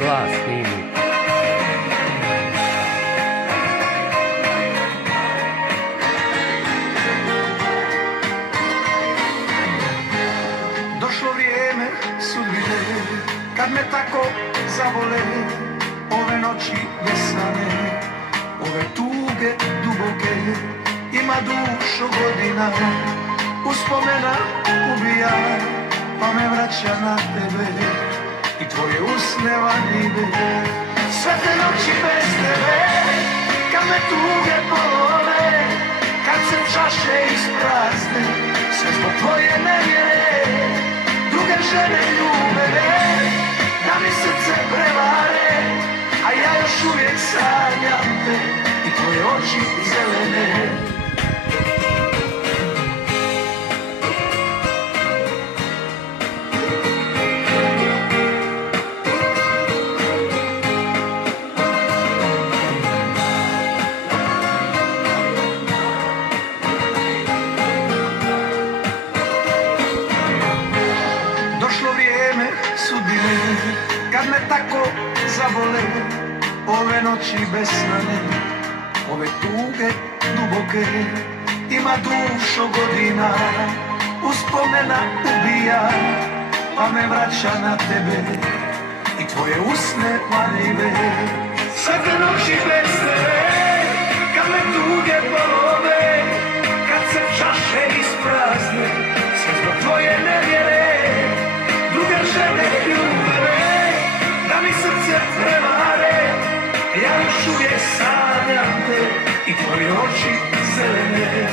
glas snimi. Došlo vrijeme sudbine, kad me tako zavole, ove noći besane, ove tuge duboke, ima dušo godina, uspomena ubija, pa me vraća na tebe i tvoje usne vanjive. Sve te noći bez tebe, kad me tuge polove, kad se čaše isprazne, sve zbog tvoje nevjere. Druge žene ljube me, da mi srce prevare, a ja još uvijek sanjam te i tvoje oči zelene. Kad me tako zavole, ove noći besnane, ove tuge duboke, ima dušo godina, uspomena ubija, pa me vraća na tebe i tvoje usne varljive. Sve te noći bez tebe, kad me tuge polove, kad se čaše isprazne, sve zbog tvoje nevjere. Druge žene ljube, da mi srce prevare, ja još uvijek sanjam te i tvoje oči zelene.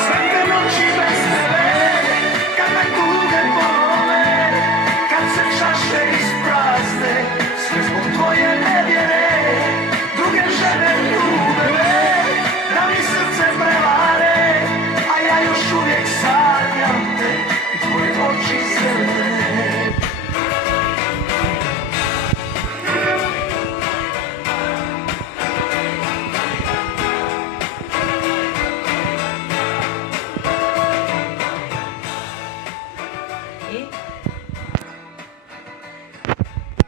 Sve te noći bez tebe, kad me tuge polove, kad se čaše isprazne, sve zbog tvoje nevjere. Druge žene ljube me, da mi srce prevare, a ja još uvijek sanjam te i tvoje oči zelene. I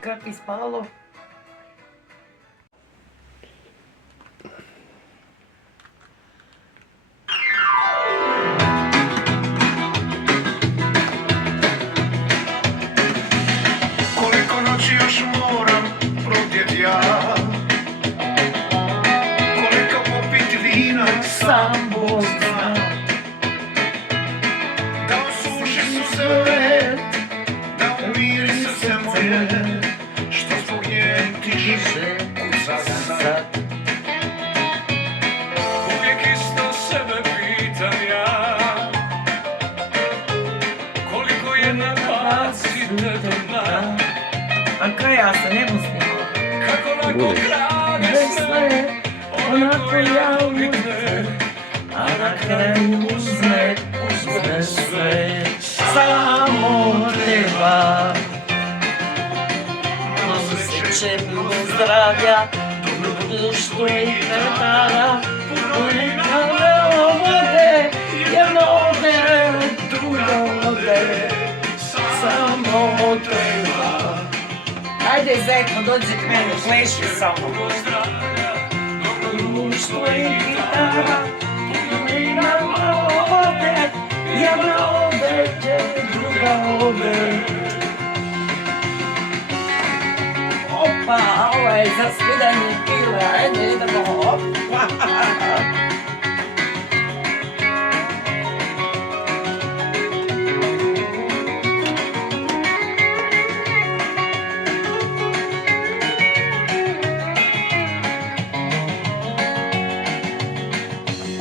kak je spalo? Koliko noći još moram provjet ja, koliko popit vina sam Bog zna, da osuši suze ove, da umiri srce moje, što zbog nje tiše kuca sad. Uvijek isto sebe pitam ja, koliko je napacite do dna. A kaj ja se ne bom snimala? Kako lako krade sve, onako ja uvidne, a na kraju uzme sve. Samo treba osjećaj puno zdravlja, društvo i kretara, neka ne ovode, jedno ode, drugo ode. Samo treba. Ajde, zeko, dođi k meni, pleši samo. Društvo i gitara, neka ne ovode, jedna ode, druga ode. Opa, ovo je za skidanje kile, ajde idemo, opa.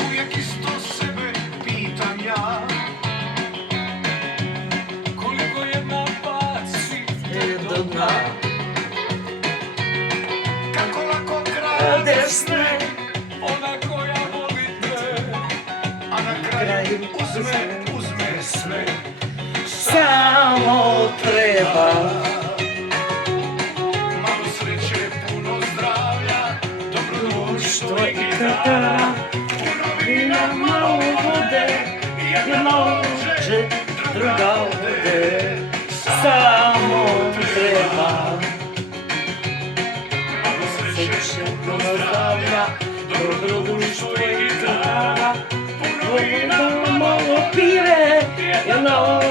Uvijek isto sebe pitam ja, koliko je napacite do dna. Kako lako krade sve, ona koja voli te, a na kraju uzme sve. Samo treba malo sreće, puno zdravlja, dobro društvo i gitara, Jedną czy drugą, gdy samą treba. Wszystko rozwala, dobrodrużstwo i trawa. Mało pije, you know,